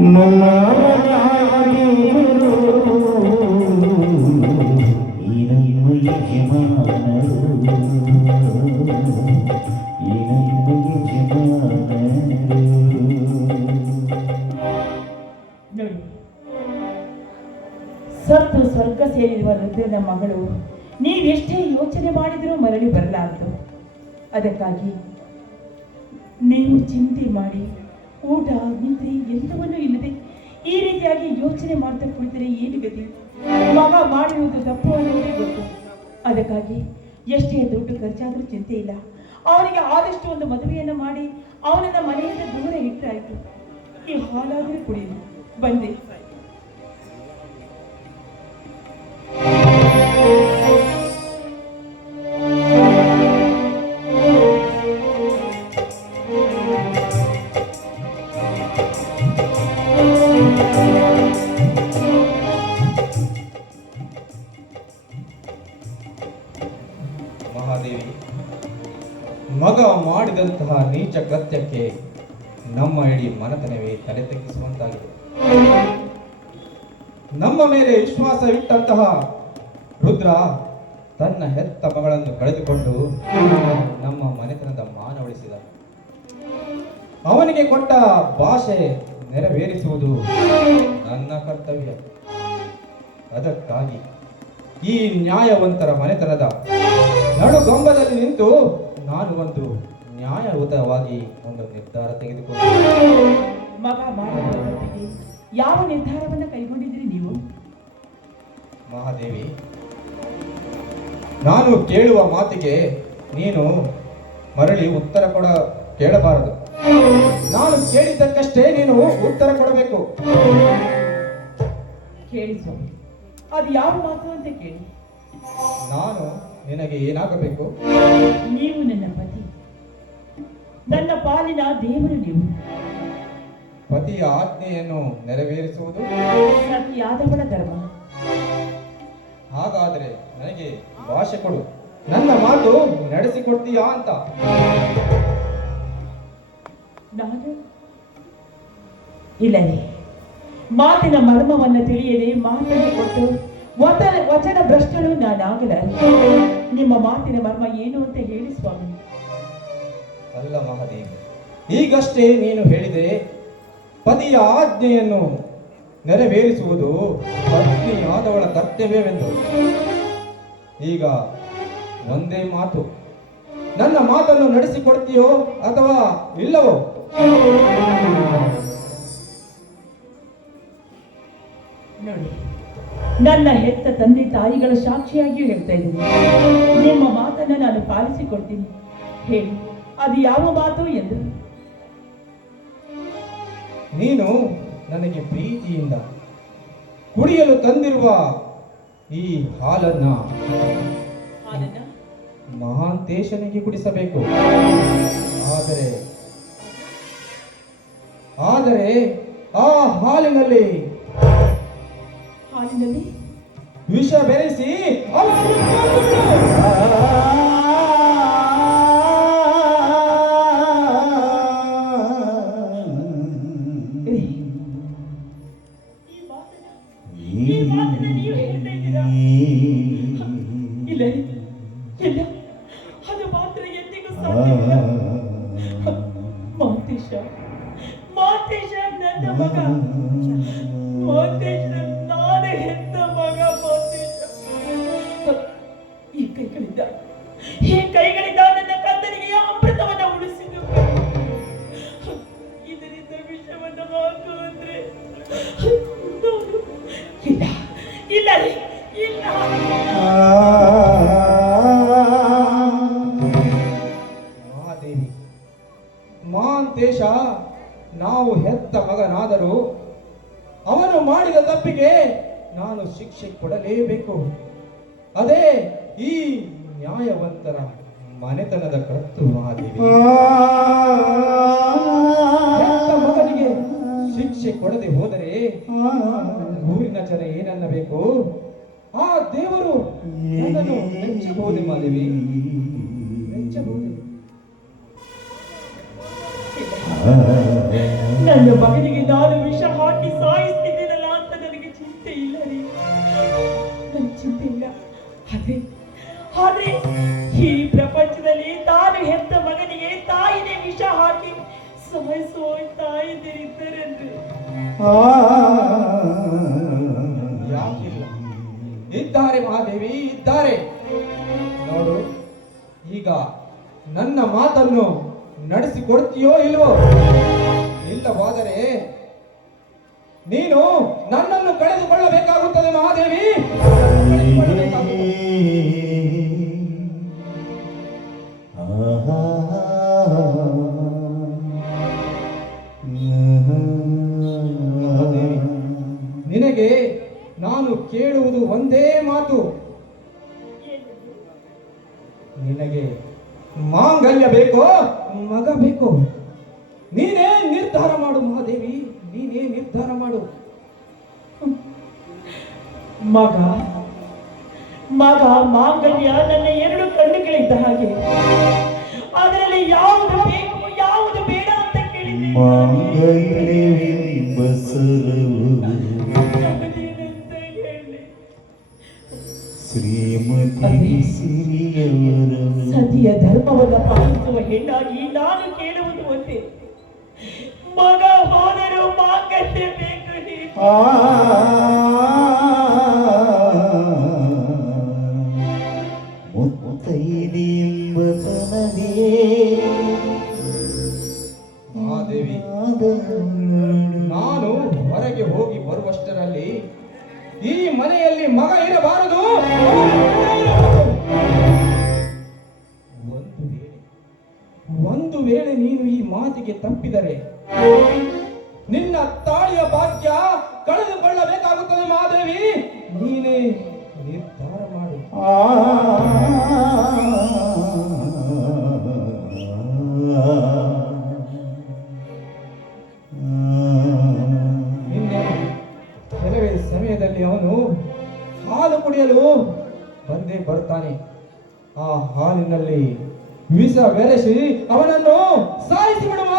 ನನ್ನ ಸತ್ತು ಸ್ವರ್ಗ ಸೇರಿರುವ ರುದ್ರನ ಮಗಳು ನೀವೆಷ್ಟೇ ಯೋಚನೆ ಮಾಡಿದರೂ ಮರಳಿ ಬರಲಾರದು. ಅದಕ್ಕಾಗಿ ನೀವು ಚಿಂತೆ ಮಾಡಿ ಊಟ ನಿದ್ರೆ ಎಲ್ಲವನ್ನೂ ಇಲ್ಲದೆ ಈ ರೀತಿಯಾಗಿ ಯೋಚನೆ ಮಾಡ್ತಾ ಕುಳಿತರೆ ಏನು ಗತಿ? ಮಗ ಮಾಡಿರುವುದು ತಪ್ಪು ಅನ್ನೋದೇ ಗೊತ್ತು. ಅದಕ್ಕಾಗಿ ಎಷ್ಟೇ ದುಡ್ಡು ಖರ್ಚಾದರೂ ಚಿಂತೆ ಇಲ್ಲ. ಅವನಿಗೆ ಆದಷ್ಟು ಒಂದು ಮದುವೆಯನ್ನು ಮಾಡಿ ಅವನನ್ನ ಮನೆಯಿಂದ ದೂರ ಇಟ್ಟರಾಯಿತು. ಈ ಹಾಲಾದರೂ ಕುಡಿಯಿರಿ. ಬಂದೆ. ಮಹಾದೇವಿ, ಮಗ ಮಾಡಿದಂತಹ ನೀಚ ಕೃತ್ಯಕ್ಕೆ ನಮ್ಮ ಇಡೀ ಮನತನವೇ ತಲೆ ತಗ್ಗಿಸುವಂತಾಗಿದೆ. ನಮ್ಮ ಮೇಲೆ ವಿಶ್ವಾಸವಿಟ್ಟಂತಹ ರುದ್ರ ತನ್ನ ಹೆತ್ತ ಮಗಳನ್ನು ಕಳೆದುಕೊಂಡು ನಮ್ಮ ಮನೆತನದ ಮಾನ ಉಳಿಸಿದ. ಅವನಿಗೆ ಕೊಟ್ಟ ಭಾಷೆ ನೆರವೇರಿಸುವುದು ನನ್ನ ಕರ್ತವ್ಯ. ಅದಕ್ಕಾಗಿ ಈ ನ್ಯಾಯವಂತರ ಮನೆತನದ ನಡುಗಂಬದಲ್ಲಿ ನಿಂತು ನಾನು ಒಂದು ನ್ಯಾಯಯುತವಾಗಿ ಒಂದು ನಿರ್ಧಾರ ತೆಗೆದುಕೊಂಡು ಮಗ ಮಾಡಿದ ಯಾವ ನಿರ್ಧಾರವನ್ನು ಕೈಗೊಂಡಿದ್ದೀರಿ ನೀವು? ಮಹಾದೇವಿ, ನಾನು ಕೇಳುವ ಮಾತಿಗೆ ನೀನು ಮರಳಿ ಉತ್ತರ ಕೇಳಬಾರದು. ನಾನು ಕೇಳಿದ್ದಕ್ಕಷ್ಟೇ ನೀನು ಉತ್ತರ ಕೊಡಬೇಕು. ಕೇಳಿ ಸ್ವಾಮಿ, ಅದು ಯಾವ ಮಾತು ಅಂತ ಕೇಳಿ. ನಾನು ನಿನಗೆ ಏನಾಗಬೇಕು? ನೀವು ನನ್ನ ಪತಿ, ನನ್ನ ಪಾಲಿನ ದೇವರು. ನೀವು ಪತಿಯ ಆಜ್ಞೆಯನ್ನು ನೆರವೇರಿಸುವುದು ಸತಿಯಾದವಳ ಧರ್ಮ. ಹಾಗಾದರೆ ನನಗೆ ಭಾಷೆ ಕೊಡು, ನನ್ನ ಮಾತು ನಡೆಸಿಕೊಡ್ತೀಯಾ ಅಂತ. ನಾನು ಇಲ್ಲವೇ ಮಾತಿನ ಮರ್ಮವನ್ನು ತಿಳಿಯದೆ ಮಾತನ್ನು ಕೊಟ್ಟು ವಚನ ಭ್ರಷ್ಟಳು ನಾನಾಗಲ. ನಿಮ್ಮ ಮಾತಿನ ಮರ್ಮ ಏನು ಅಂತ ಹೇಳಿ ಸ್ವಾಮಿ. ಅಲ್ಲ ಮಹಾದೇವಿ, ಈಗಷ್ಟೇ ನೀನು ಹೇಳಿದೆ ಪತಿಯ ಆಜ್ಞೆಯನ್ನು ನೆರವೇರಿಸುವುದು ಪತ್ನಿಯಾದವಳ ಕರ್ತವ್ಯವೆಂದು. ಈಗ ಒಂದೇ ಮಾತು, ನನ್ನ ಮಾತನ್ನು ನಡೆಸಿಕೊಡ್ತೀಯೋ ಅಥವಾ ಇಲ್ಲವೋ? ನೋಡಿ, ನನ್ನ ಹೆತ್ತ ತಂದೆ ತಾಯಿಗಳ ಸಾಕ್ಷಿಯಾಗಿಯೂ ಹೇಳ್ತಾ ಇದ್ದೀನಿ, ನಿಮ್ಮ ಮಾತನ್ನ ನಾನು ಪಾಲಿಸಿಕೊಡ್ತೀನಿ. ಹೇಳಿ, ಅದು ಯಾವ ಮಾತು ಎಂದು. ನೀನು ನನಗೆ ಪ್ರೀತಿಯಿಂದ ಕುಡಿಯಲು ತಂದಿರುವ ಈ ಹಾಲನ್ನ ಮಹಾಂತೇಶನಿಗೆ ಕುಡಿಸಬೇಕು. ಆದರೆ ಆ ಹಾಲಿನಲ್ಲಿ ವಿಷ ಬೆರೆಸಿ ಇಲ್ಲ, ಅದು ಮಾತ್ರ ಎಂದಿಗೂ ಸಾಧ್ಯವಿಲ್ಲ. ಮಾತೇಶ ನನ್ನ ಮಗ, ಮಾತೇಶ ನಾನೇ ಹೆತ್ತ ಮಗ. ಮಾತೇಶ ಈ ಕೈಗಳಿಂದ ನನ್ನ ಕಂದನಿಗೆ ಅಮೃತವನ್ನ ಉಳಿಸಿದ್ದು. ಇದರಿಂದ ವಿಷವನ್ನು ಹಾಕು ಅಂದ್ರೆ ಇಲ್ಲ ಇಲ್ಲ ಇಲ್ಲ. ಮಹಾದೇವಿ, ಮಹಾಂತೇಶ ನಾವು ಹೆತ್ತ ಮಗನಾದರೂ ಅವನು ಮಾಡಿದ ತಪ್ಪಿಗೆ ನಾನು ಶಿಕ್ಷೆ ಕೊಡಲೇಬೇಕು. ಅದೇ ಈ ನ್ಯಾಯವಂತರ ಮನೆತನದ ಕತ್ತು. ಮಹಾದೇವಿ, ಹೆತ್ತ ಮಗನಿಗೆ ಶಿಕ್ಷೆ ಕೊಡದೆ ಹೋದರೆ ಊರಿನ ಜನ ಏನನ್ನಬೇಕು? ಆ ದೇವರು ನನ್ನನ್ನು ಮೆಚ್ಚಬಹುದೇ? ಮಹಾದೇವಿ, ಮೆಚ್ಚಬಹುದೇ? ನನ್ನ ಮಗನಿಗೆ ನಾನು ವಿಷ ಹಾಕಿ ಸಾಯಿಸ್ತಿದ್ದೀನಲ್ಲ ಅಂತ ನನಗೆ ಚಿಂತೆ ಇಲ್ಲ ರೀ, ನನಗೆ ಚಿಂತೆ ಇಲ್ಲ. ಆದ್ರೆ ಈ ಪ್ರಪಂಚದಲ್ಲಿ ತಾನು ಹೆತ್ತ ಮಗನಿಗೆ ತಾಯಿನೇ ವಿಷ ಹಾಕಿ ಸಾಯಿಸೋ ತಾಯಿದಿರಿದ್ದರನ್ರಿ. ಯಾಕಿಲ್ಲ, ಇದ್ದಾರೆ ಮಹಾದೇವಿ, ಇದ್ದಾರೆ. ನೋಡು, ಈಗ ನನ್ನ ಮಾತನ್ನು ನಡೆಸಿಕೊಡ್ತೀಯೋ ಇಲ್ವೋ? ಇಲ್ಲವಾದರೆ ನೀನು ನನ್ನನ್ನು ಕಳೆದುಕೊಳ್ಳಬೇಕಾಗುತ್ತದೆ ಮಹಾದೇವಿ. ನಿನಗೆ ನಾನು ಕೇಳುವುದು ಒಂದೇ ಮಾತು, ನಿನಗೆ ಮಾಂಗಲ್ಯ ಬೇಕೋ ಮಗ ಬೇಕೋ? ನೀನೇ ನಿರ್ಧಾರ ಮಾಡು ಮಹಾದೇವಿ, ನೀನೇ ನಿರ್ಧಾರ ಮಾಡು. ಮಗ ಮಗ ಮಾಂಗಲ್ಯ ನನ್ನ ಎರಡು ಕಣ್ಣುಗಳಿದ್ದ ಹಾಗೆ, ಅದರಲ್ಲಿ ಯಾವುದು ಬೇಕು ಯಾವುದು ಬೇಡ ಅಂತ ಕೇಳಿದ್ರೆ ಸತಿಯ ಧರ್ಮವನ್ನು ಪಾಲಿಸುವ ಹೆಣ್ಣಾಗಿ ನಾನು ಕೇಳುವುದು ಒಂದೇ, ಮಗ ಹೋದರೂ ಮಾಂಗಲ್ಯ ಬೇಕು. ಮಹಾದೇವಿ, ನಾನು ಹೊರಗೆ ಹೋಗಿ ಬರುವಷ್ಟರಲ್ಲಿ ಈ ಮನೆಯಲ್ಲಿ ಮಗ ಇರಬಾರದು. ಒಂದು ವೇಳೆ ನೀನು ಈ ಮಾತಿಗೆ ತಪ್ಪಿದರೆ ನಿನ್ನ ತಾಳಿಯ ಭಾಗ್ಯ ಕಳೆದುಕೊಳ್ಳಬೇಕಾಗುತ್ತದೆ ಮಹಾದೇವಿ. ನೀನೇ ನಿರ್ಧಾರ ಮಾಡು. ನಿನ್ನೆ ಕೆಲವೇ ಸಮಯದಲ್ಲಿ ಅವನು ಹಾಲು ಕುಡಿಯಲು ಬಂದೇ ಬರ್ತಾನೆ. ಆ ಹಾಲಿನಲ್ಲಿ ವಿಷ ಬೆರೆಸಿ ಅವನನ್ನು ಸಾಯಿಸಿ ಬಿಡುವ.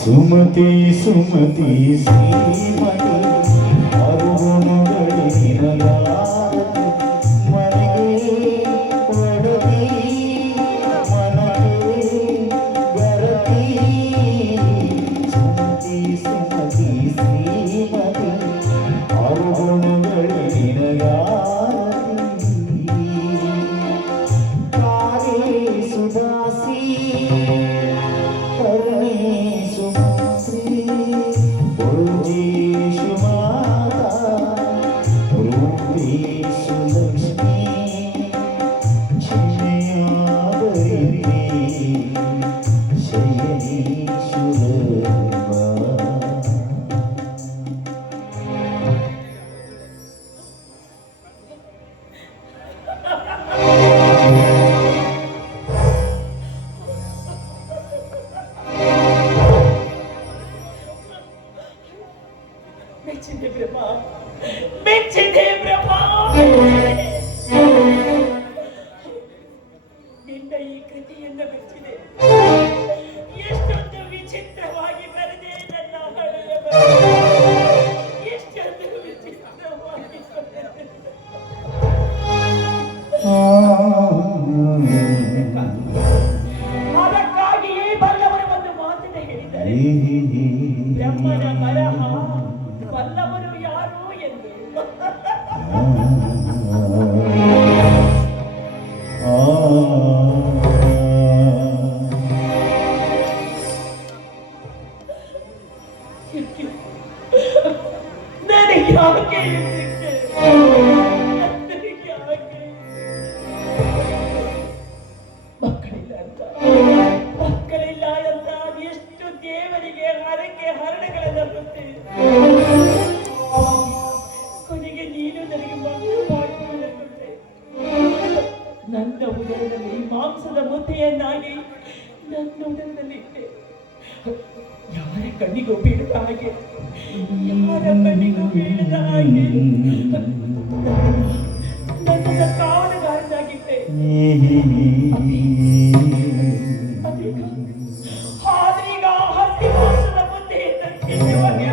ಸುಮತಿ ಸುಮತಿ ಶ್ರೀಮತಿ ಅರುಣಗಳಿರಲ ಮನೆಗೆ ಒಡತಿ ಮನಗೆ ಗರತಿ. ಸುಮತಿ ಸುಮತಿ ಶ್ರೀಮತಿ ಅರುಣಗಳಿರಲಾರತಿ ಕಾಗೆ ಸುದಾಸಿ ಮೆಚ್ಚಿದೆ ಬ್ರಹ್ಮ, ಮೆಚ್ಚಿದೆ ಬ್ರಹ್ಮ. ನಿನ್ನ ಈ ಕೃತಿಯನ್ನು ಮೆಚ್ಚಿದೆ. ಎಷ್ಟೊಂದು ವಿಚಿತ್ರವಾಗಿ ಬರೆದೆ ನನ್ನ ಹಳೆಯ ಬರಹ. ಎಷ್ಟೊಂದು ವಿಚಿತ್ರವಾಗಿ ಬರೆದೆ. ಅದಕ್ಕಾಗಿಯೇ ಬಲ್ಲವರು ಒಂದು ಮಾತನ್ನು ಹೇಳಿದ್ದಾರೆ, ಬ್ರಹ್ಮನ ಬರಹ ಬಲ್ಲವರು ಯಾರು ಎಂದು. ನನಗೆ ಯಾಕೆ ಮಕ್ಕಳಿಲ್ಲ ಅಂತ ಎಷ್ಟು ದೇವರಿಗೆ ಹರಕೆ ಹರಣಗಳನ್ನು ಕೊಡ್ತೀವಿ. ಕೊನೆಗೆ ನೀನು ನನಗೆ ಮಕ್ಕಳು ಭಾಗ್ಯವನ್ನು ಕೊಟ್ಟೆ. ನನ್ನ ಉದರದಲ್ಲಿ ಮಾಂಸದ ಮುದ್ದೆಯನ್ನಾಗಿ ನನ್ನ ಉದರದಲ್ಲಿಟ್ಟೆ. ಯಾರ ಕಣ್ಣಿಗೂ ಬೀಳದ ಹಾಗೆ, ಯಾರ ಕಣ್ಣಿಗೂ ಬೀಳದ ಹಾಗೆ ನನ್ನನ್ನು ಕಾವಲುಗಾರನಾಗಿಟ್ಟೆ. ಆದ್ರೀಗ ಹಸಿ ಮಾಂಸದ ಮುದ್ದೆಯಿಂದ ತಿನ್ನುವಾಗೆ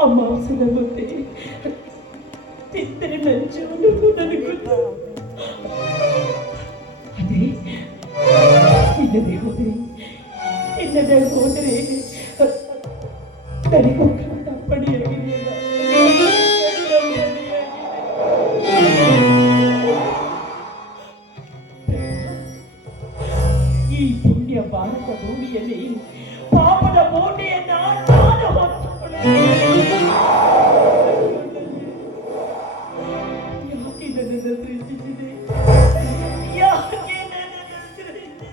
ಆ ಮಾಂಸದ ಮುದ್ದೆ ತಿಂದರೆ ನಂಜು ಅನ್ನೋದು ನನಗೆ ಗೊತ್ತು. ಅದೇ ಇಲ್ಲದೆ ಹೋದರೆ ನನಗೊಬ್ಬ ಪಡಿಯಾಗಿದೆಯಲ್ಲ. ಈ ಪುಣ್ಯ ಭಾರತ ಭೂಮಿಯಲ್ಲಿ ಪಾಪದ ಕೋಟೆಯನ್ನ ನಾನು ಯಾಕೆ ನನ್ನನ್ನು ಸೃಷ್ಟಿಸಿದೆ? ಯಾಕೆ ನನ್ನನ್ನು ಸೃಷ್ಟಿಸಿದೆ?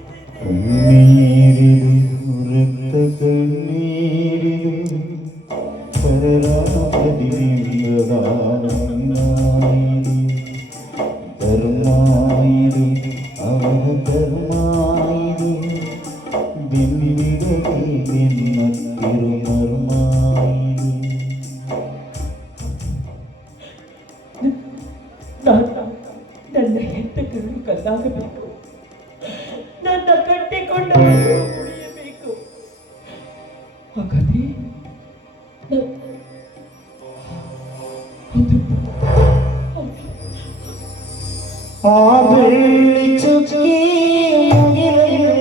ನನ್ನ ಹೆತ್ತ ಕರುಳು ಕಲ್ಲಾಗಬೇಕು, ನನ್ನ ಕಟ್ಟಿಕೊಂಡು ಉಳಿಯಬೇಕು. ಹಾಗಾದ್ರೆ ಆ ಬೆಳ್ಳಿ ಚುಕ್ಕಿ ಮುಗಿಲಲ್ಲಿ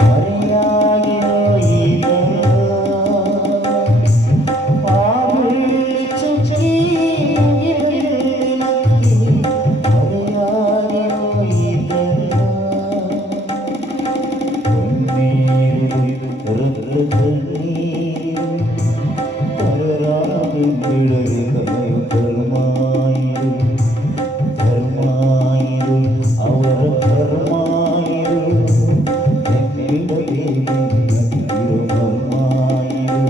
ಮರೆಯಾಗಿರೋ ಈಗ. ಆ ಬೆಳ್ಳಿ ಚುಕ್ಕಿ ಮುಗಿಲಲ್ಲಿ ಮರೆಯಾಗಿರೋ ಈಗ. ಕಣ್ಣೀರು ಕಣ್ಣೀರು ಕರರಾಗಿ ಬಿಡಲು ಕಲೆಯು ಕರ್ಮಾಯಿರು. ಧರ್ಮಾಯಿರು ಅವರ ಧರ್ಮಾಯಿರು ನೆನ್ನಿಡಲೇ ನದಿರು ಮರ್ಮಾಯಿರು.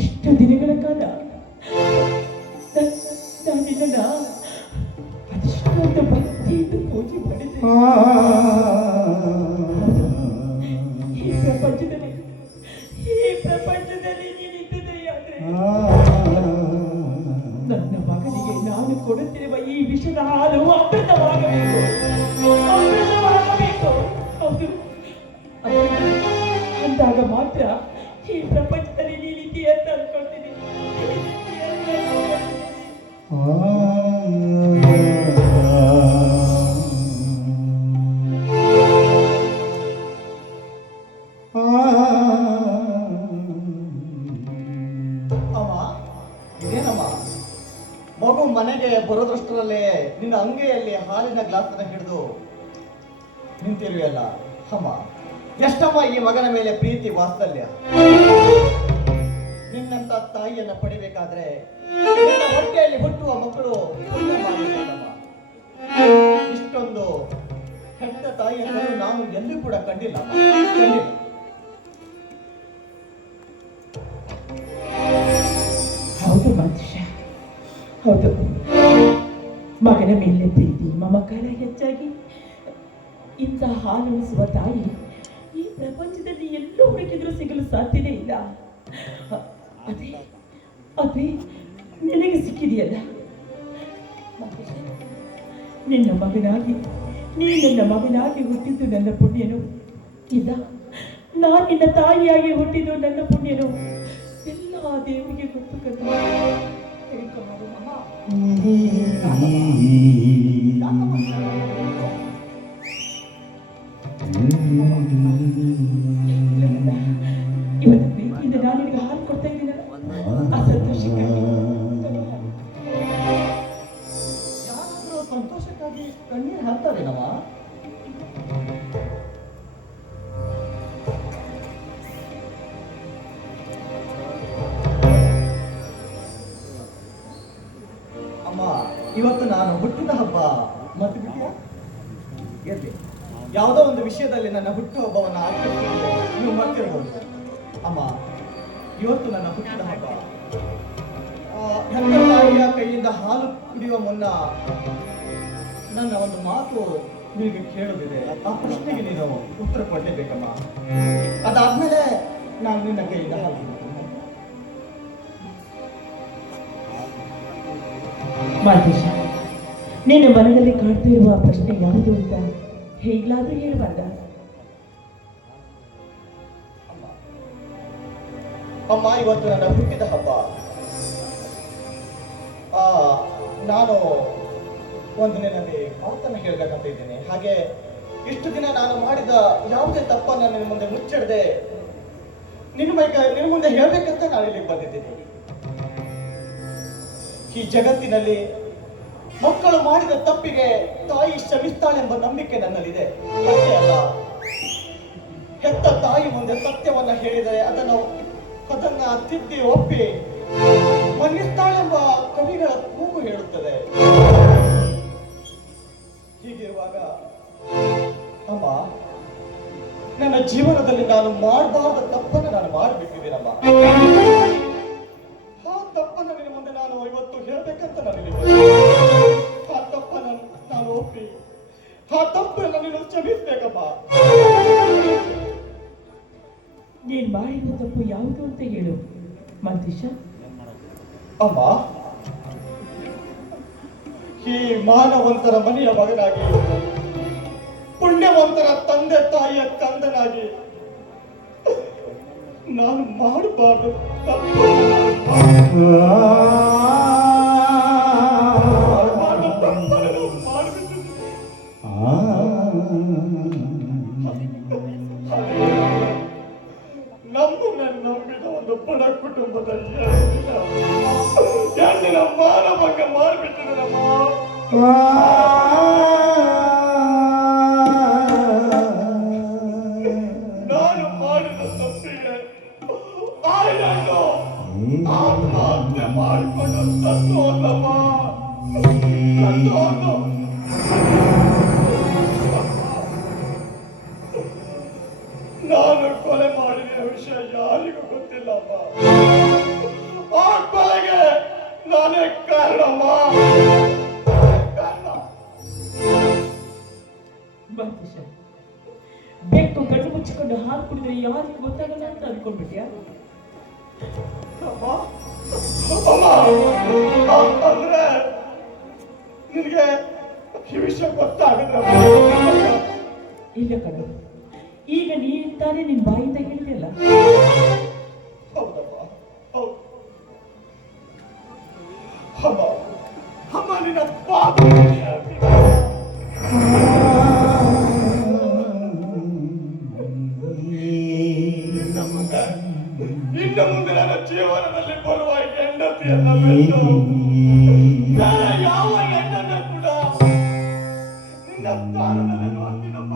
ಇಷ್ಟು ದಿನಗಳ ಕಾಲ ನಾನಿನ್ನ ಅದೆಷ್ಟೊಂದು ಭಕ್ತಿಯಿಂದ ಪೂಜೆ ಮಾಡಿದ್ದೆ. ಈ ಪ್ರಪಂಚದಲ್ಲಿ ನೀನಿದ್ದದೆಯಾದ್ರೆ ನನ್ನ ಮಗನಿಗೆ ನಾನು ಕೊಡುತ್ತಿರುವ ಈ ವಿಷದ ಹಾಲು ಅಮೃತವಾಗಬೇಕು, ಅಮೃತವಾಗಬೇಕು. ಹೌದು, ಅಂದಾಗ ಮಾತ್ರ ಈ ಪ್ರಪಂಚದಲ್ಲಿ ನೀನಿದ್ದೀಯ ಅಂತ ಅನ್ಕೊಳ್ತೀನಿ. ಮಗು ಮನೆಗೆ ಬರೋದ್ರಷ್ಟರಲ್ಲೇ ನಿನ್ನ ಅಂಗೈಯಲ್ಲಿ ಹಾಲಿನ ಗ್ಲಾಸ್ ಅನ್ನು ಹಿಡಿದು ನಿಂತಿರುವೆಯಲ್ಲ ಅಮ್ಮ, ಎಷ್ಟಮ್ಮ ಈ ಮಗನ ಮೇಲೆ ಪ್ರೀತಿ ವಾತ್ಸಲ್ಯ. ನಿನ್ನಂತ ತಾಯಿಯನ್ನ ಪಡಿಬೇಕಾದ್ರೆ ನಿನ್ನ ಹೊಟ್ಟೆಯಲ್ಲಿ ಹುಟ್ಟುವ ಮಕ್ಕಳು ಪುಣ್ಯ ಮಾಡಬೇಕಮ್ಮ. ಇಷ್ಟೊಂದು ಹೆತ್ತ ತಾಯಿಯನ್ನು ನಾನು ಎಲ್ಲೂ ಕೂಡ ಕಂಡಿಲ್ಲ. ಹೌದು ಮಾತೃಷ, ಹೌದು. ಮಗನ ಮೇಲೆ ಪ್ರೀತಿ ಮಮಕಾರ ಹೆಚ್ಚಾಗಿ ಇಂಥ ಹಾಲುಣಿಸುವ ತಾಯಿ ಈ ಪ್ರಪಂಚದಲ್ಲಿ ಎಲ್ಲೂ ಹುಡುಕಿದ್ರೂ ಸಿಗಲು ಸಾಧ್ಯವೇ ಇಲ್ಲ. ಅದೇ ಅದೇ ನಿನಗೆ ಸಿಕ್ಕಿದೆಯಲ್ಲ. ನಿನ್ನ ಮಗನಾಗಿ ನನ್ನ ಮಗನಾಗಿ ಹುಟ್ಟಿದ್ದು ನನ್ನ ಪುಣ್ಯನು, ಇಲ್ಲ ನಾನು ನಿನ್ನ ತಾಯಿಯಾಗಿ ಹುಟ್ಟಿದ್ದು ನನ್ನ ಪುಣ್ಯನು, ಎಲ್ಲ ದೇವರಿಗೆ ಗೊತ್ತು ಕಣ್ಣ. ಇವತ್ತು ಪ್ರೀತಿಯಿಂದ ನಾನು ನಿನಗೆ ಹಾಲು ಕೊಡ್ತಾ ಇದ್ದೀನಲ್ಲ, ಆ ಸಂತೋಷಕ್ಕಾಗಿ ಯಾರಾದ್ರೂ ಸಂತೋಷಕ್ಕಾಗಿ ಕಣ್ಣೀರು ಹಾಕ್ತಾರೇನಮ್ಮ? ಅಮ್ಮ, ಇವತ್ತು ನಾನು ಹುಟ್ಟಿದ ಹಬ್ಬ ಮತ್ತೆ ಬಿಟ್ಟಿಯಾ? ಎಲ್ಲಿ ಯಾವುದೋ ಒಂದು ವಿಷಯದಲ್ಲಿ ನನ್ನ ಹುಟ್ಟುಹಬ್ಬವನ್ನು ಆಚರಿಸಿದ್ದು ನೀವು ಮರ್ತಿರಬಹುದು. ಅಮ್ಮ, ಇವತ್ತು ನನ್ನ ಹುಟ್ಟಿದ ಹಬ್ಬ. ಹೆತ್ತ ತಾಯಿಯ ಕೈಯಿಂದ ಹಾಲು ಕುಡಿಯುವ ಮುನ್ನ ನನ್ನ ಒಂದು ಮಾತು ನಿನಗೆ ಕೇಳೋದಿದೆ. ಆ ಪ್ರಶ್ನೆಗೆ ನೀನು ಉತ್ತರ ಕೊಡಲೇಬೇಕಮ್ಮ. ಅದಾದ್ಮೇಲೆ ನಾನು ನಿನ್ನ ಕೈಯಿಂದ ಹಾಲು ಕುಡಿತೀನಿ. ಮಾತೇಶ, ನಿನ್ನ ಮನದಲ್ಲಿ ಕಾಡ್ತಾ ಇರುವ ಪ್ರಶ್ನೆ ಯಾವುದು ಅಂತ ಹೇಗ್ಲಾದ್ರೂ ಹೇಳಬಾರ್ದ? ಅಮ್ಮ, ಇವತ್ತು ನನ್ನ ಹುಟ್ಟಿದ ಹಬ್ಬ. ನಾನು ಒಂದು ದಿನದಲ್ಲಿ ಮಾತನ್ನು ಹೇಳ್ಬೇಕಂತ ಇದ್ದೀನಿ. ಹಾಗೆ ಇಷ್ಟು ದಿನ ನಾನು ಮಾಡಿದ ಯಾವುದೇ ತಪ್ಪನ್ನು ನಿನ್ನ ಮುಂದೆ ಮುಚ್ಚಿಡದೆ ನಿನ್ನ ಮುಂದೆ ಹೇಳ್ಬೇಕಂತ ನಾನು ಇಲ್ಲಿಗೆ ಬಂದಿದ್ದೀನಿ. ಈ ಜಗತ್ತಿನಲ್ಲಿ ಮಕ್ಕಳು ಮಾಡಿದ ತಪ್ಪಿಗೆ ತಾಯಿ ಶ್ರಮಿಸ್ತಾಳೆಂಬ ನಂಬಿಕೆ ನನ್ನಲ್ಲಿದೆ. ಅಷ್ಟೇ ಅಲ್ಲ, ಹೆತ್ತ ತಾಯಿ ಮುಂದೆ ಸತ್ಯವನ್ನ ಹೇಳಿದರೆ ಅದನ್ನ ತಿದ್ದಿ ಒಪ್ಪಿ ಮನ್ನಿಸ್ತಾಳೆಂಬ ಕವಿಗಳ ಕೂಗು ಹೇಳುತ್ತದೆ. ಹೀಗಿರುವಾಗ ಅಮ್ಮ, ನನ್ನ ಜೀವನದಲ್ಲಿ ನಾನು ಮಾಡಬಾರ್ದ ತಪ್ಪನ್ನು ನಾನು ಮಾಡಿಬಿಟ್ಟಿದ್ದೀನಮ್ಮ. ಆ ತಪ್ಪನ್ನು ನಿನ್ನ ಮುಂದೆ ನಾನು ಇವತ್ತು ಹೇಳ್ಬೇಕಂತ ನಾನು ಆ ತಪ್ಪನ್ನು ನಾನು ಒಪ್ಪಿ ಆ ತಪ್ಪನ್ನು ನೀನು ಕ್ಷಮಿಸ್ಬೇಕಮ್ಮ. ನೀನ್ ಮಾಡಿದ ತಪ್ಪು ಯಾವುದು ಅಂತ ಹೇಳು ಮಾತೇಶ. ಅಮ್ಮ, ಈ ಮಾನವಂತರ ಮನೆಯ ಮಗನಾಗಿ, ಪುಣ್ಯವಂತರ ತಂದೆ ತಾಯಿಯ ಕಂದನಾಗಿ ನಾನು ಮಾಡಬಾರ್ದು ನಮ್ಮನ್ನ ನಂಬಿದ ಒಂದು ಬಡ ಕುಟುಂಬದ ಹೆಣ್ಣಿನ ಮಾನಭಂಗ ಮಾಡಿಬಿಟ್ಟಿದನಮ್ಮ. ನಾನು ಮಾಡಿದ ತಪ್ಪಿಗೆ ಆ ಹೆಣ್ಣು ಆತ್ಮಹತ್ಯೆ ಮಾಡಿಕೊಂಡು ಸತ್ತು ಹೋದಮ್ಮ. ನಾನು ಕೊಲೆ ಮಾಡಿದ ವಿಷಯ ಯಾರಿಗೂ ಗೊತ್ತಿಲ್ಲಮ್ಮ. ಆ ಕೊಲೆಗೆ ನಾನೇ ಕಾರಣಮ್ಮ. ಮಾತೇಶ, ಬೆಕ್ಕು ಕಣ್ಣು ಮುಚ್ಚಿಕೊಂಡು ಹಾಲು ಕುಡಿದ್ರೆ ಯಾರಿಗೂ ಗೊತ್ತಾಗಲ್ಲ ಅಂತ ಅನ್ಕೊಂಡ್ಬಿಟ್ಯಾ? ಅಂದ್ರೆ ನಿನಗೆ ಈ ವಿಷಯ ಗೊತ್ತಾಗಲ್ಲ? ಇಲ್ಲ ಕಣು, ಈಗ ನೀನ್ ತಾನೇ ನಿನ್ ಬಾಯಿಂದ ಹೇಳಿದೆಲ್ಲ. ಹೌದಮ್ಮ, ಹೌದು. ಅಮ್ಮ, ನಿನ್ನ ಪಾಪ ಇನ್ನು ಮುಂದೆ ನನ್ನ ಜೀವನದಲ್ಲಿ ಬರುವ ಹೆಂಡತಿಯನ್ನ ಬಿಟ್ಟು ಯಾವ ಹೆಣ್ಣನ್ನ ಕೂಡ ನಿನ್ನ ಸ್ಥಾನದಲ್ಲಿ ನೋಡ್ತೀನಮ್ಮ.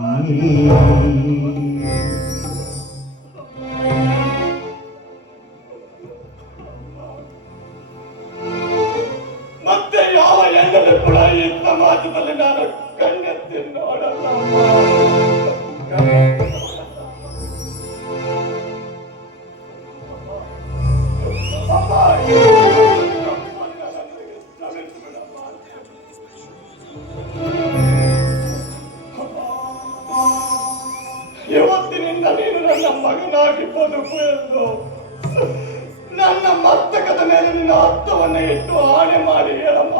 ಮತ್ತೆ ಯಾವ ಹೆಣ್ಣನ್ನು ಕೂಡ ಈ ಸಮಾಜದಲ್ಲಿ ನಾನು ಕಣ್ಣೆತ್ತಿ ನೋಡಲ್ಲ. ಇವತ್ತಿನಿಂದ ನೀನು ನನ್ನ ಮಗನಾಗಿ ಬದುಕು ಎಂದು ನನ್ನ ಮಸ್ತಕದ ಮೇಲೆ ನಿನ್ನ ಹಸ್ತವನ್ನು ಇಟ್ಟು ಆಣೆ ಮಾಡಿ ಹೇಳಮ್ಮ.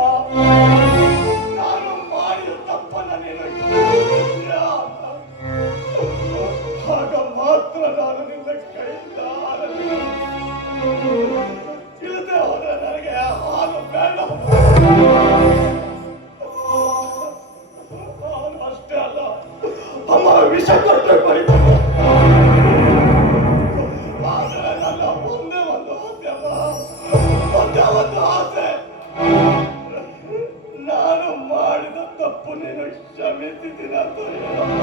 ನಾನು ಮಾಡಿದ ತಪ್ಪನ್ನ ನೀನು ಕ್ಷಮಿಸುತ್ತೀಯಾ? ಆಗ ಮಾತ್ರ ನಾನು ನಿನ್ನ ಕೈಯಿಂದ ಇಲ್ಲದೆ ಹೋದ್ರೆ ನನಗೆ ಹಾಲು ಬೇಡ. ಹಾಲು ಅಷ್ಟೇ ಅಲ್ಲ ಅಮ್ಮ, ವಿಷ ಕೊಟ್ಟು ಬರೀತಾರೆ. ಆದರೆ ನನ್ನ ಒಂದೇ ಒಂದು ಆಸೆ ಅಲ್ಲ, ಒಂದೇ ಒಂದು ಆಸೆ, ನಾನು ಮಾಡಿದ ತಪ್ಪು ನೀನು ಕ್ಷಮಿಸಿದ್ದೀನ ಅಂತ ಹೇಳಮ್ಮ.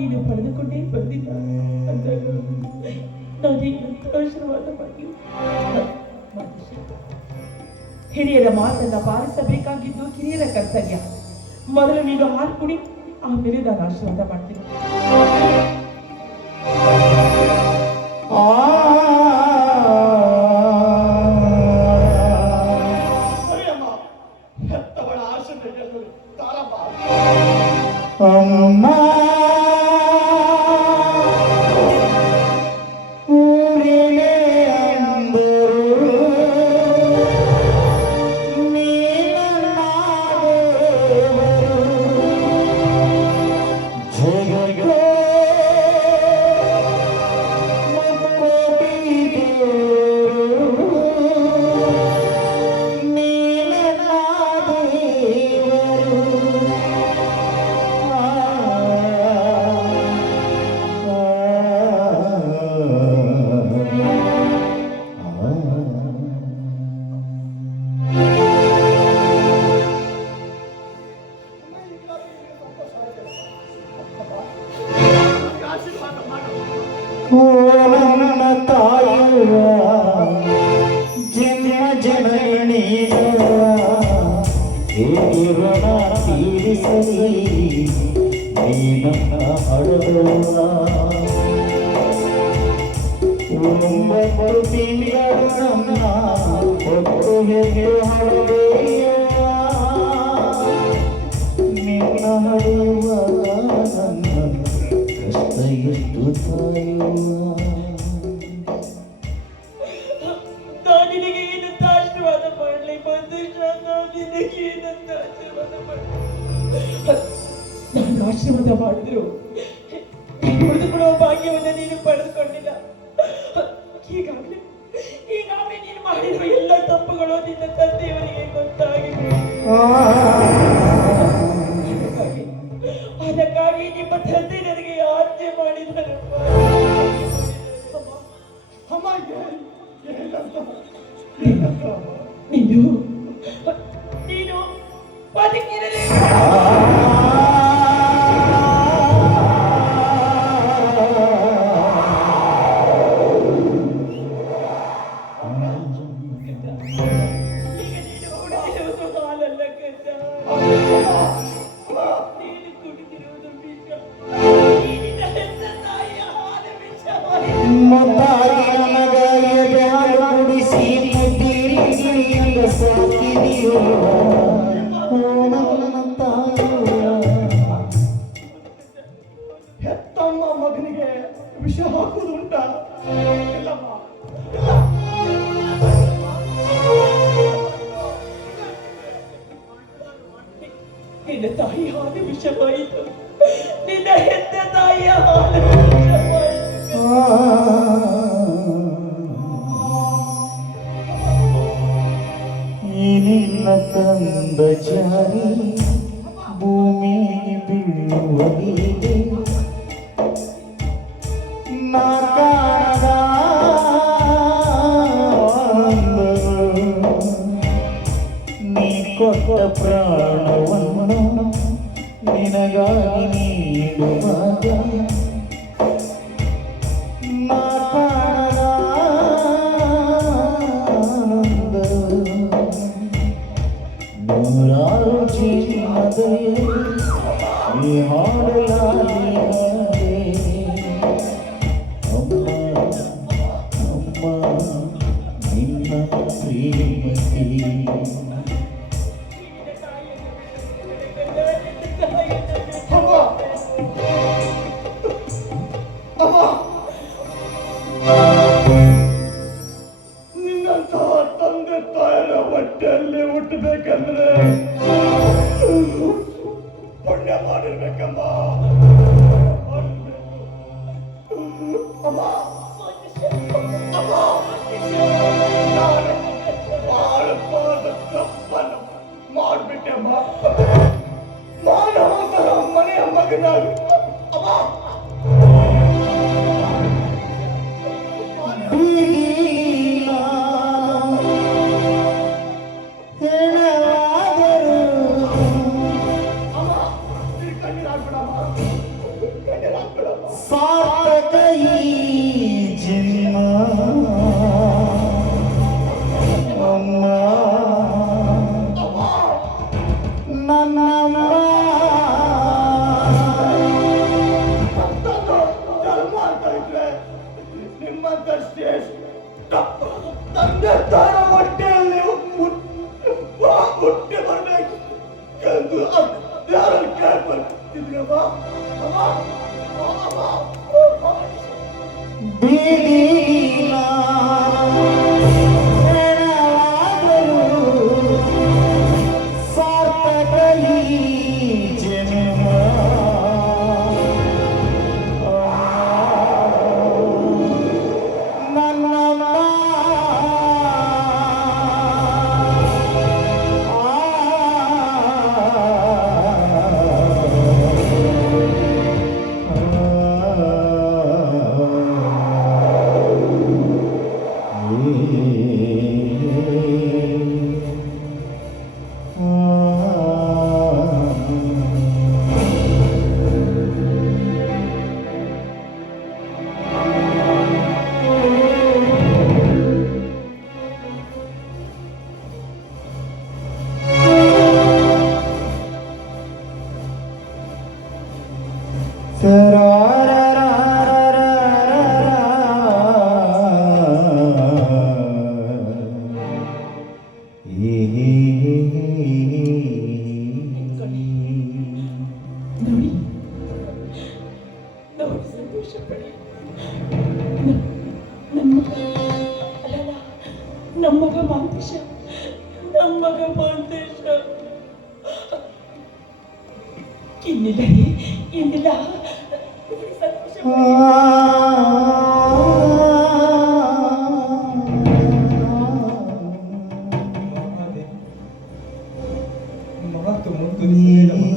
ನೀನು ಪಡೆದುಕೊಂಡೇ ಬಂದಿಲ್ಲ ಅಂದಾಗ ನಾನೀಗಂತ ಆಶೀರ್ವಾದ ಮಾಡಿ ಹಿರಿಯರ ಮಾತನ್ನ ಪಾಲಿಸಬೇಕಾಗಿದ್ದು ಕಿರಿಯರ ಕರ್ತವ್ಯ. ಮೊದಲು ನೀನು ಹಾಲು ಕುಡಿ, ಆಮೇಲೆ ನಾನು ಆಶೀರ್ವಾದ ಮಾಡ್ತೀನಿ. ಹೆತ್ತವಳ ಆಶೆ ತಾರಮ್ಮ. ಅಮ್ಮ ಊರಿನೇ ಅಂದರು ನೀನನ್ನ ಜಗಕ್ಕೆ ನನ್ನ ತಾಯಿಯ ಜನ ಜನಗಣೀಯ ಹೇಗೆ ಋಣ ತೀರಿಸಲಿ ನೀನನ್ನ ಹಡದೋಣ. ಒಂಬತ್ತು ತಿಂಗಳು ನನ್ನ ಒಟ್ಟು ಹೇಗೆ ಹಡದೆಯ ನಿನ್ನ ಹಡೆಯುವ ನನ್ನ ಕಷ್ಟ ಎಷ್ಟು ತಾಯುವ. ನಿನಗೆ ಏನಂತ ಆಶೀರ್ವಾದ ಮಾಡಲಿ ಬಂದೇಶ, ನಿನಗೆ ಏನಂತ ಆಶೀರ್ವಾದ ಮಾಡಲಿ? ನಾನು ಆಶೀರ್ವಾದ ಮಾಡಿದ್ರು ಉಳಿದುಕೊಳ್ಳುವ ಭಾಗ್ಯವನ್ನು ನೀನು ಪಡೆದುಕೊಂಡಿಲ್ಲ. ಈಗಾಗಲೇ ನೀನು ಮಾಡಿರುವ ಎಲ್ಲ ತಪ್ಪುಗಳು ನಿನ್ನ ತಂದೆಯವರಿಗೆ ಗೊತ್ತಾಗಿವೆ. ಅದಕ್ಕಾಗಿ ನಿಮ್ಮ ತಂದೆ ನನಗೆ ಆಜ್ಞೆ ಮಾಡಿದರು. ನೀನು ಬದುಕಿರಲಿ. ಹೆತ್ತಮ್ಮ ಮಗನಿಗೆ ವಿಷ ಹಾಕುವುದು ಉಂಟಾ? ಇಲ್ಲಮ್ಮ. ನಿನ್ನ ತಾಯಿ ಹಾಲು ವಿಷವಾಯಿತು, ನಿನ್ನ ಹೆತ್ತ ತಾಯಿಯ ಹಾಲು ವಿಷವಾಯಿತು. ನಿನ್ನ ತಂದ ಜಾರಿ ಭೂಮಿ ಬೀಳುವಲ್ಲಿದೆ ನಾ ಕಾಣದ ನೀ ಕೊಟ್ಟ ಪ್ರಾಣವನ್ನು ನಿನಗಾಗಿ ನೀಡುವಾಗ ನಾ ಕಾಣದ ನೂರಾರು ಜೀವನದಲ್ಲಿ ನೀ ಹಾಡಲಾಗಿದೆ ಅಮ್ಮ ಅಮ್ಮ ನಿನ್ನ ಪ್ರೇಮಕ್ಕೆ. ಅಮ್ಮ ಅಮ್ಮ ನಿನ್ನಂತಹ ತಂದೆ ತಾಯಿಯ ಹೊಟ್ಟೆಯಲ್ಲಿ ಹುಟ್ಟಬೇಕಂದ್ರೆ ಪುಣ್ಯ ಮಾಡಿರ್ಬೇಕಮ್ಮ. ಅಮ್ಮ ಅಮ್ಮ ನಾನು ಬಾಳಪಾದ ತಪ್ಪನ್ನು ಮಾಡ್ಬಿಟ್ಟೆಮ್ಮ. ಮಾನವಂತರ ಮನೆಯ ಮಗನಾಗಿ ಅಮ್ಮ ಅಮ್ಮ ಕಣ್ಣೀರಾಗ್ಬಿಡಮ್ಮ, ಕಣ್ಣೀರಾಗ್ಬಿಡ. ತಂದೆ ತಾರ ಹೊಟ್ಟೆಯಲ್ಲಿ ಹುಟ್ಟಿ ಬರಬೇಕು ಎಂದು ಯಾರಲ್ಲಿ ಕೇಳ್ಬರ್ತಿದ್ರಮ್ಮ ಬೀದಿಲ ಸಾರ್ಥಕ ಈ ಜನ್ಮ ನನ್ನಮ್ಮ ನೋಡಿ ನೋಡಿ ಸಂತೋಷ ಪಡಿ. ನಮ್ಮ ಅಲ್ಲಲ್ಲ ನಮ್ಮಗ ಮಾಂತೇಶ ಇನ್ನಿಲ್ಲ ರೀ ಇನ್ನಿಲ್ಲ. ನೋಡಿ ಸಂತೋಷ ಪಡಿ. ಮಾತು ಮುಂದುವರಿಸಲಿಲ್ಲ ಮಗ.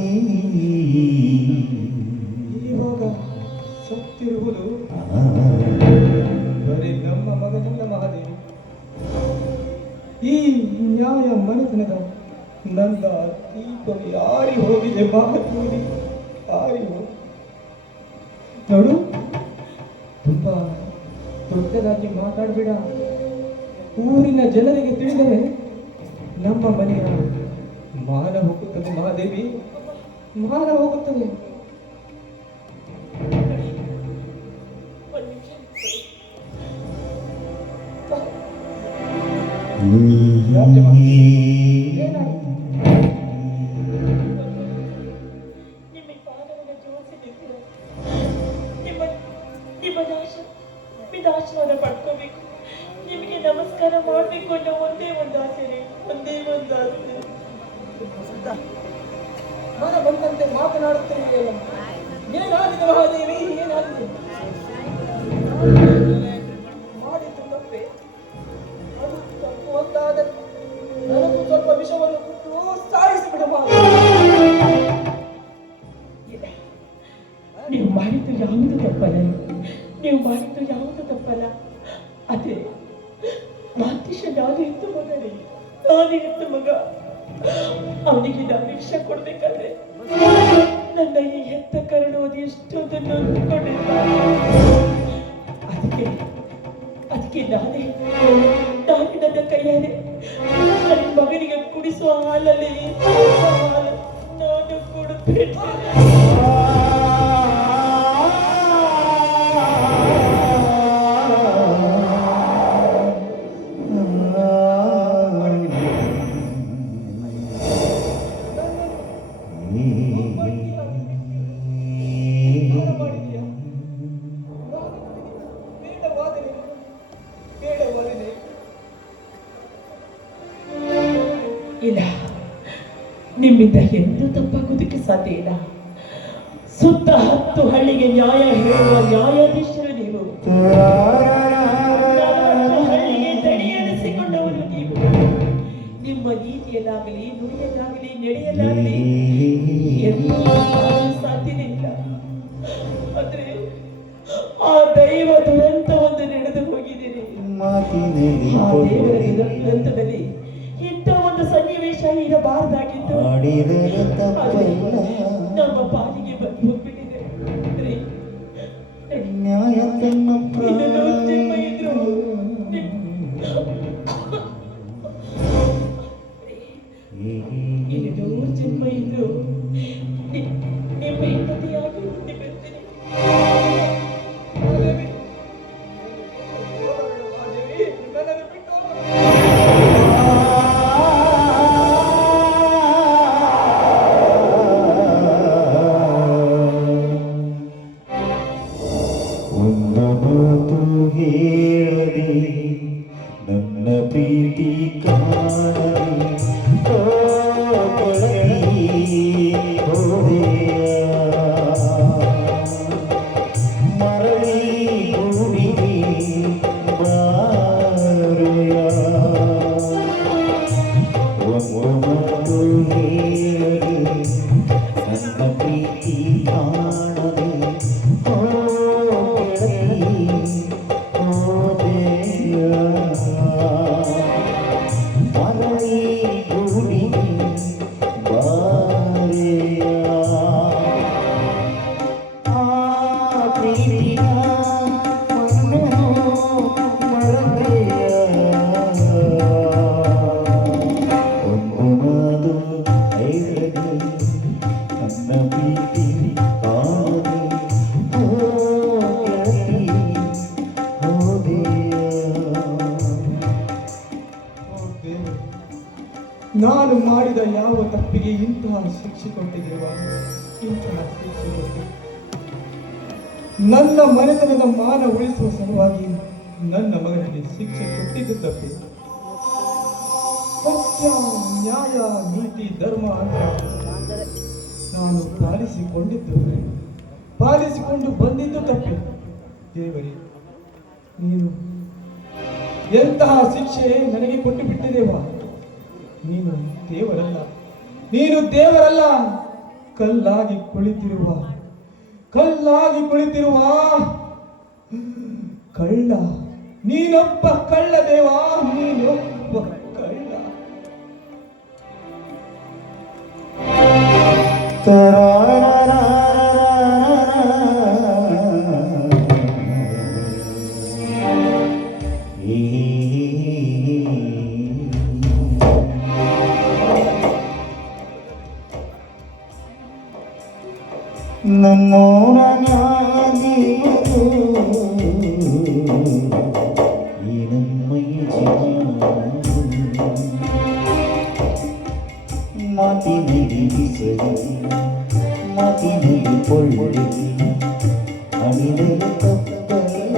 ಇವಾಗ ಸತ್ತಿರುವುದು ಬರೀ ನಮ್ಮ ಮಗನಲ್ಲ ಮಹಾದೇವಿ. ಈ ನ್ಯಾಯ ಮನೆತನದ ನನ್ನ ದೀಪವು ಯಾರಿ ಹೋಗಿದೆ ಮಹಾದೇವಿ, ಯಾರಿ ಹೋಗಿ. ನೋಡು, ತುಂಬಾ ದೊಡ್ಡದಾಗಿ ಮಾತಾಡಬೇಡ. ಊರಿನ ಜನರಿಗೆ ತಿಳಿದರೆ ನಮ್ಮ ಮನೆಯ ಮಾನ ಹೋಗುತ್ತದೆ ಮಹಾದೇವಿ, ಮಾನ ಹೋಗುತ್ತದೆ. ನಿಮ್ಮ ಪಾದವನ್ನು ಜೋಡಿಸಿ ನಿಂತಿರೋ ನಿಮ್ಮ ಆಶೀರ್ವಾದ ಪಡ್ಕೋಬೇಕು, ನಿಮಗೆ ನಮಸ್ಕಾರ ಮಾಡಬೇಕು ಅನ್ನೋ ಒಂದೇ ಒಂದು ಆಸೆ ರೀ, ಒಂದೇ ಒಂದು ಆಸೆ. ಮನ ಬಂದಂತೆ ಮಾತನಾಡುತ್ತೇವೆ. ಏನಾಗಿದೆ ಮಹಾದೇವಿ, ಏನಾಗಿದೆ? ಮಾಡಿದ್ದು ತಪ್ಪೆ. ಅದು ತಪ್ಪು ಅಂತಾದರೆ ನನಗೂ ಸ್ವಲ್ಪ ವಿಷವನ್ನು ಕೊಟ್ಟು ಸಾಯಿಸಿಬಿಡ ಇಲ್ಲ, ನೀವು ಮಾಡಿದ್ದು ಯಾವುದು ತಪ್ಪಲ್ಲ, ನೀವು ಮಾಡಿದ್ದು ಯಾವುದು ತಪ್ಪಲ್ಲ. ಅದೇ ಮಾಂತೇಶ ನಾನು ಹೆತ್ತು ಮಗನೇ, ನಾನು ಹೆತ್ತು ಮಗ. ಅವನಿಗೆ ನಾನು ವಿಷ ಕೊಡ್ಬೇಕಾದ್ರೆ ನನ್ನ ಈ ಹೆತ್ತ ಕರಡು ಅದು ಎಷ್ಟೊಂದನ್ನು ಅಂದುಕೊಂಡಿರ್ತಾರೆ. ಅದಕ್ಕೆ ನಾನೇ ನನ್ನ ಕೈಯಾರೆ ನನ್ನ ಮಗನಿಗೆ ಕುಡಿಸುವ ಹಾಲಲ್ಲಿ ಹಾಲು ನಾನು ಕೊಡುತ್ತೇನೆ. ಇಲ್ಲ, ನಿಮ್ಮಿಂದ ಎಂದೂ ತಪ್ಪಾಗೋದಕ್ಕೆ ಸಾಧ್ಯ ಇಲ್ಲ. ಸುತ್ತ 10 ಹಳ್ಳಿಗೆ ನ್ಯಾಯ ಹೇಳುವ ನ್ಯಾಯಾಧೀಶರು ನೀವು, 40 ಹಳ್ಳಿಗೆ ತಡೆಯೆನಿಸಿಕೊಂಡವರು ನೀವು. ನಿಮ್ಮ ನೀತಿಯಲ್ಲಾಗಲಿ, ನುಡಿಯಲ್ಲಾಗಲಿ, ನಡೆಯಲಾಗಲಿ ಎಂದೂ ಸಾಧ್ಯನೇ ಇಲ್ಲ. ಆದ್ರೆ ಆ ದೈವ ದುರಂತವನ್ನು ನಡೆದು ಹೋಗಿದ್ದೀರಿ. ಆ ದೇವರ ದುರಂತದಲ್ಲಿ ಇಂಥ ಒಂದು ಸನ್ನಿವೇಶ ಇರಬಾರದಾಗಿತ್ತು. ನಮ್ಮ ಪಾಲಿಗೆ ಬಂದು ಹೋಗ್ಬಿಟ್ಟಿದೆ. ಇನ್ನು 100 ಜನ್ಮ ಇದ್ರು ನಿಮ್ಮ ಹೆಂಡತಿಯಾಗಿ ಹುಟ್ಟಿ ಬರ್ತೀನಿ. ಯಾವ ತಪ್ಪಿಗೆ ಇಂತಹ ಶಿಕ್ಷೆ ಕೊಟ್ಟಿದ್ದೇವ? ಇಂತಹ ಶಿಕ್ಷೆ ಕೊಟ್ಟು ನನ್ನ ಮನೆತನದ ಮಾನ ಉಳಿಸುವ ಸಲುವಾಗಿ ನನ್ನ ಮಗನಿಗೆ ಶಿಕ್ಷೆ ಕೊಟ್ಟಿದ್ದು ತಪ್ಪಿ. ಸತ್ಯ, ನ್ಯಾಯ, ನೀತಿ, ಧರ್ಮ ಅಂತ ನಾನು ಪಾಲಿಸಿಕೊಂಡು ಬಂದಿದ್ದು ತಪ್ಪಿ. ದೇವರೇ, ನೀನು ಎಂತಹ ಶಿಕ್ಷೆ ನನಗೆ ಕೊಟ್ಟು ಬಿಟ್ಟಿದ್ದೇವಾ? ನೀನು ದೇವರಲ್ಲ, ಕಲ್ಲಾಗಿ ಕುಳಿತಿರುವ ಕಳ್ಳ. ನೀನೊಬ್ಬ ಕಳ್ಳ ದೇವಾ, ನೀನೊಬ್ಬ ಕಳ್ಳ. ನಮ್ಮೋರ ನ್ಯಾದಿಯದು ಈ ನಮ್ಮಯ್ಯ ಜೀವ ಮಾತಿನಲ್ಲಿ ಬಿಸಲಿ ಮಾತಿನಲ್ಲಿ ಕೊಳ್ಳಿ ಅಣಿದರೆ ತಪ್ಪಲ್ಲ.